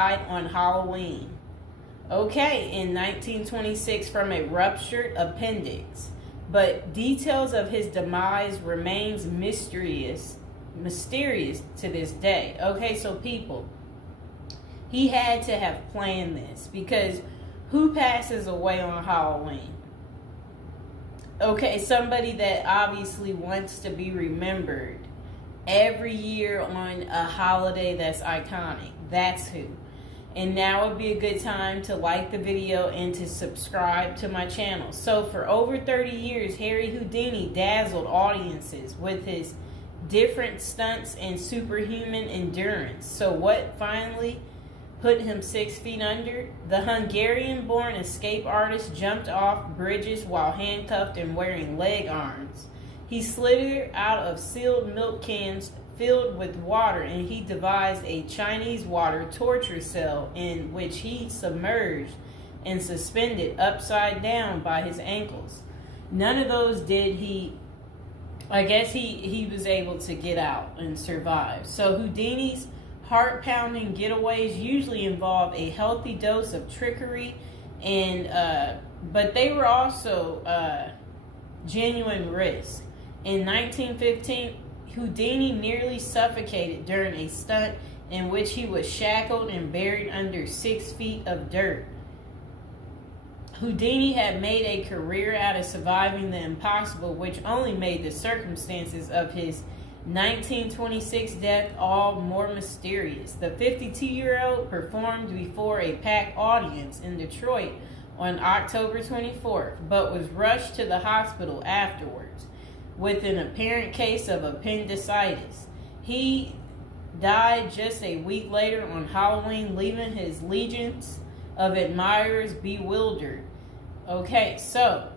died on Halloween. Okay, in 1926 from a ruptured appendix. But details of his demise remains mysterious to this day. Okay, so people, he had to have planned this, because who passes away on Halloween? Okay, somebody that obviously wants to be remembered every year on a holiday that's iconic. That's who. And now would be a good time to like the video and to subscribe to my channel. So for over 30 years, Harry Houdini dazzled audiences with his different stunts and superhuman endurance. So what finally put him 6 feet under? The Hungarian-born escape artist jumped off bridges while handcuffed and wearing leg irons. He slithered out of sealed milk cans filled with water, and he devised a Chinese water torture cell in which he submerged and suspended upside down by his ankles. None of those did he. I guess he was able to get out and survive. So Houdini's heart-pounding getaways usually involve a healthy dose of trickery, and but they were also genuine risks. In 1915, Houdini nearly suffocated during a stunt in which he was shackled and buried under 6 feet of dirt. Houdini had made a career out of surviving the impossible, which only made the circumstances of his 1926 death all more mysterious. The 52-year-old performed before a packed audience in Detroit on October 24th, but was rushed to the hospital afterwards with an apparent case of appendicitis. He died just a week later on Halloween, leaving his legions of admirers bewildered. Okay, so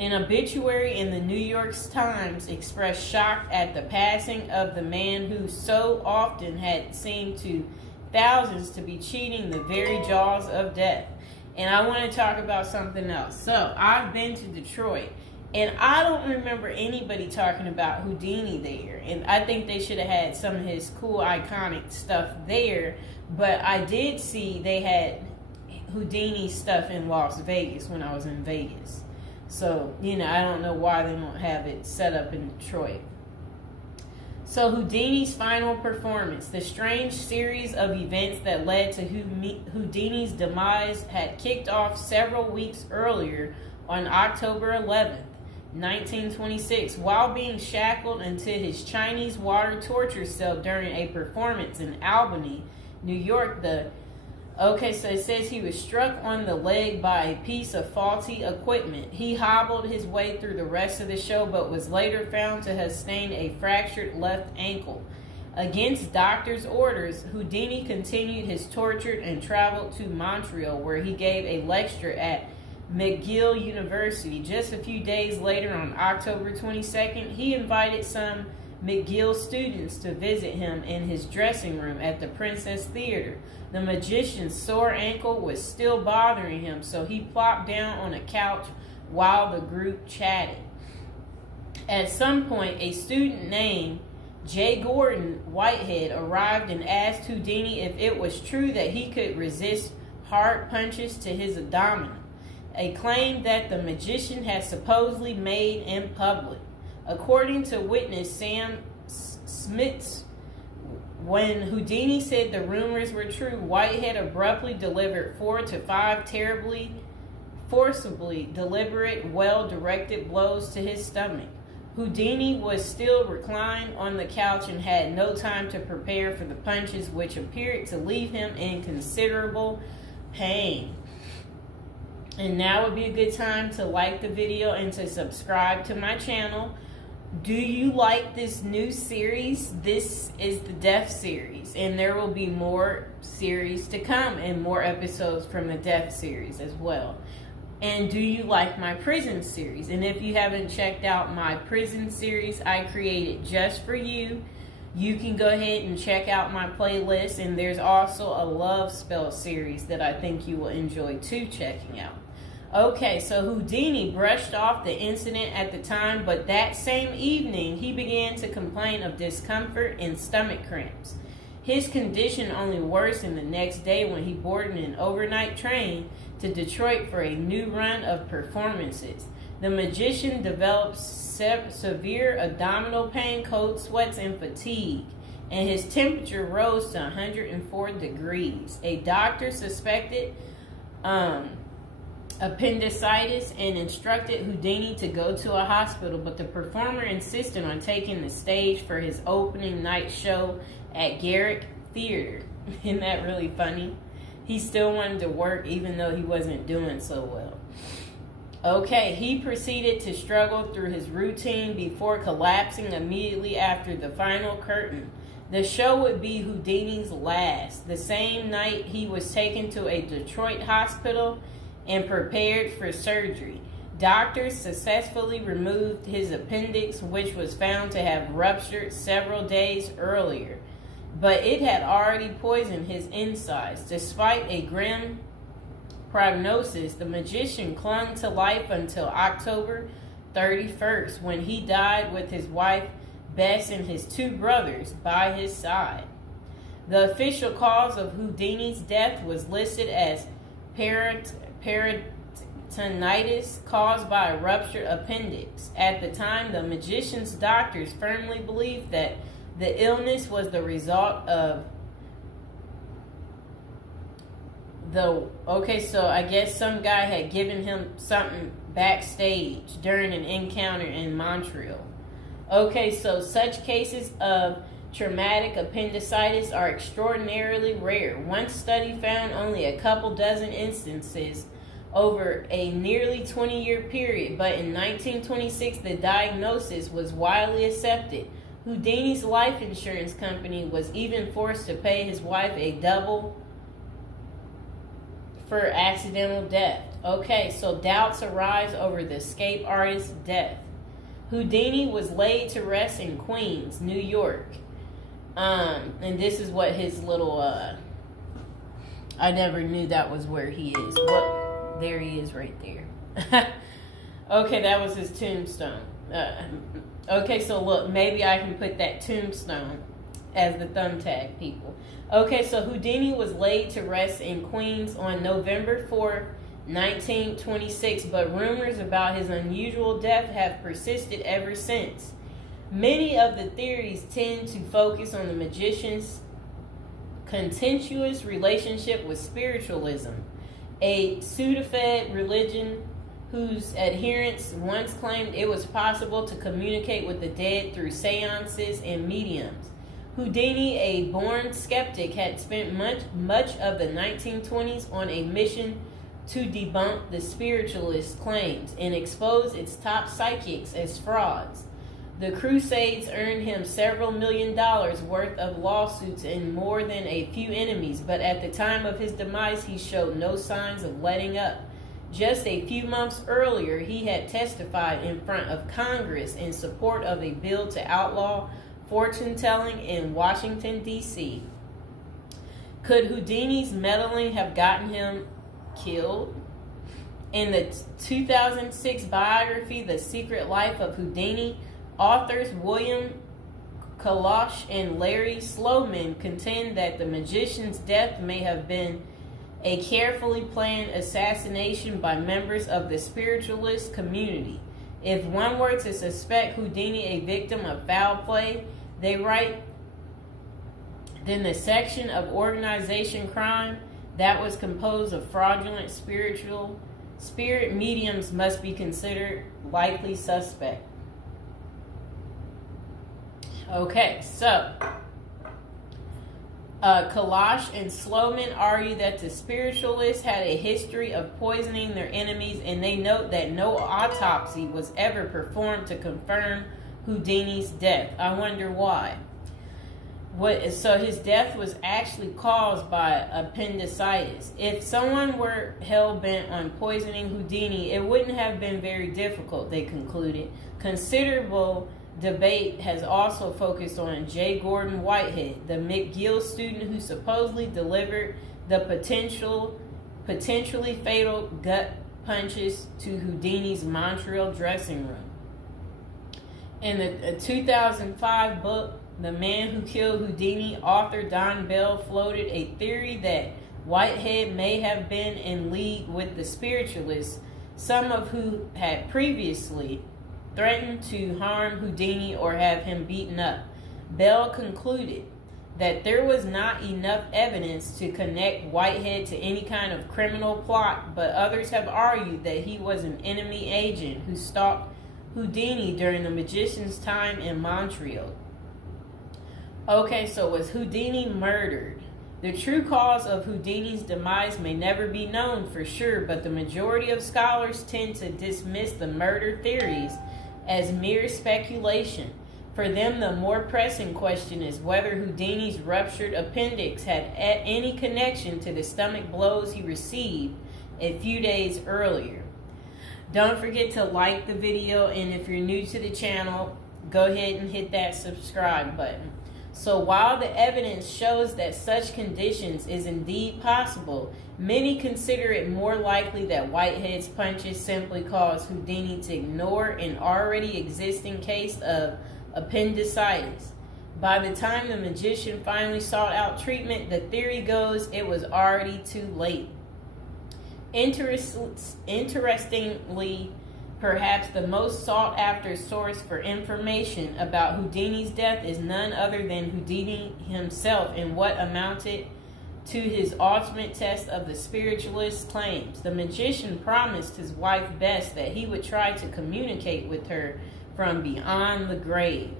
an obituary in the New York Times expressed shock at the passing of the man who so often had seemed to thousands to be cheating the very jaws of death. And I want to talk about something else. So I've been to Detroit, and I don't remember anybody talking about Houdini there. And I think they should have had some of his cool, iconic stuff there. But I did see they had Houdini stuff in Las Vegas when I was in Vegas. So, I don't know why they don't have it set up in Detroit. So Houdini's final performance. The strange series of events that led to Houdini's demise had kicked off several weeks earlier on October 11th. 1926, while being shackled into his Chinese water torture cell during a performance in Albany, New York. So it says he was struck on the leg by a piece of faulty equipment. He hobbled his way through the rest of the show, but was later found to have sustained a fractured left ankle. Against doctors' orders, Houdini continued his torture and traveled to Montreal, where he gave a lecture at McGill University. Just a few days later, on October 22nd, he invited some McGill students to visit him in his dressing room at the Princess Theater. The magician's sore ankle was still bothering him, so he plopped down on a couch while the group chatted. At some point, a student named J. Gordon Whitehead arrived and asked Houdini if it was true that he could resist hard punches to his abdomen, a claim that the magician had supposedly made in public. According to witness Sam Smits, when Houdini said the rumors were true, Whitehead abruptly delivered 4 to 5 terribly, forcibly deliberate, well-directed blows to his stomach. Houdini was still reclined on the couch and had no time to prepare for the punches, which appeared to leave him in considerable pain. And now would be a good time to like the video and to subscribe to my channel. Do you like this new series? This is the Death series, and there will be more series to come and more episodes from the Death series as well. And do you like my prison series? And if you haven't checked out my prison series I created just for you, you can go ahead and check out my playlist. And there's also a love spell series that I think you will enjoy too checking out. Okay, so Houdini brushed off the incident at the time, but that same evening he began to complain of discomfort and stomach cramps. His condition only worsened the next day when he boarded an overnight train to Detroit for a new run of performances. The magician developed severe abdominal pain, cold sweats, and fatigue, and his temperature rose to 104 degrees. A doctor suspected appendicitis and instructed Houdini to go to a hospital, but the performer insisted on taking the stage for his opening night show at Garrick Theater. Isn't that really funny? He still wanted to work even though he wasn't doing so well. Okay, he proceeded to struggle through his routine before collapsing immediately after the final curtain. The show would be Houdini's last. The same night, he was taken to a Detroit hospital and prepared for surgery. Doctors successfully removed his appendix, which was found to have ruptured several days earlier, but it had already poisoned his insides. Despite a grim prognosis, the magician clung to life until October 31st, when he died with his wife Bess and his two brothers by his side. The official cause of Houdini's death was listed as peritonitis caused by a ruptured appendix. At the time, the magician's doctors firmly believed that the illness was the result of so I guess some guy had given him something backstage during an encounter in Montreal. Okay, so such cases of traumatic appendicitis are extraordinarily rare. One study found only a couple dozen instances over a nearly 20-year period, but in 1926 the diagnosis was widely accepted. Houdini's life insurance company was even forced to pay his wife a double for accidental death. Okay, so doubts arise over the escape artist's death. Houdini was laid to rest in Queens, New York. And this is what his little, I never knew that was where he is. There he is right there. Okay, that was his tombstone. Okay, so look, maybe I can put that tombstone as the thumbtack, people. Okay, so Houdini was laid to rest in Queens on November 4th, 1926, but rumors about his unusual death have persisted ever since. Many of the theories tend to focus on the magician's contentious relationship with spiritualism, a pseudo-fed religion whose adherents once claimed it was possible to communicate with the dead through seances and mediums. Houdini, a born skeptic, had spent much of the 1920s on a mission to debunk the spiritualist claims and expose its top psychics as frauds. The Crusades earned him several $1 million worth of lawsuits and more than a few enemies, but at the time of his demise, he showed no signs of letting up. Just a few months earlier, he had testified in front of Congress in support of a bill to outlaw fortune-telling in Washington, D.C. Could Houdini's meddling have gotten him killed? In the 2006 biography, The Secret Life of Houdini, authors William Kalash and Larry Sloman contend that the magician's death may have been a carefully planned assassination by members of the spiritualist community. If one were to suspect Houdini a victim of foul play, they write, then the section of organization crime that was composed of fraudulent spirit mediums must be considered likely suspect. Okay, so Kalash and Sloman argue that the spiritualists had a history of poisoning their enemies, and they note that no autopsy was ever performed to confirm Houdini's death. I wonder why. So his death was actually caused by appendicitis. If someone were hell-bent on poisoning Houdini, it wouldn't have been very difficult, they concluded. Considerable debate has also focused on J. Gordon Whitehead, the McGill student who supposedly delivered the potentially fatal gut punches to Houdini's Montreal dressing room. In the 2005 book, the man who killed Houdini, author Don Bell, floated a theory that Whitehead may have been in league with the spiritualists, some of who had previously threatened to harm Houdini or have him beaten up. Bell concluded that there was not enough evidence to connect Whitehead to any kind of criminal plot, but others have argued that he was an enemy agent who stalked Houdini during the magician's time in Montreal. Okay, so was Houdini murdered? The true cause of Houdini's demise may never be known for sure, but the majority of scholars tend to dismiss the murder theories as mere speculation. For them, the more pressing question is whether Houdini's ruptured appendix had any connection to the stomach blows he received a few days earlier. Don't forget to like the video, and if you're new to the channel, go ahead and hit that subscribe button. So while the evidence shows that such conditions is indeed possible, many consider it more likely that Whitehead's punches simply caused Houdini to ignore an already existing case of appendicitis. By the time the magician finally sought out treatment, the theory goes it was already too late. Interestingly, perhaps the most sought after source for information about Houdini's death is none other than Houdini himself in what amounted to his ultimate test of the spiritualist's claims. The magician promised his wife Bess that he would try to communicate with her from beyond the grave.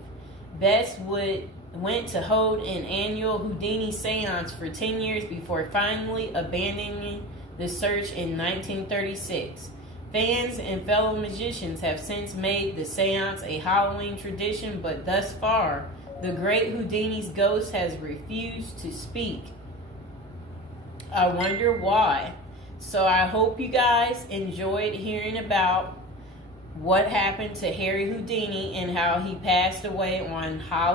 Bess went to hold an annual Houdini seance for 10 years before finally abandoning the search in 1936. Fans and fellow magicians have since made the seance a Halloween tradition, but thus far, the great Houdini's ghost has refused to speak. I wonder why. So I hope you guys enjoyed hearing about what happened to Harry Houdini and how he passed away on Halloween.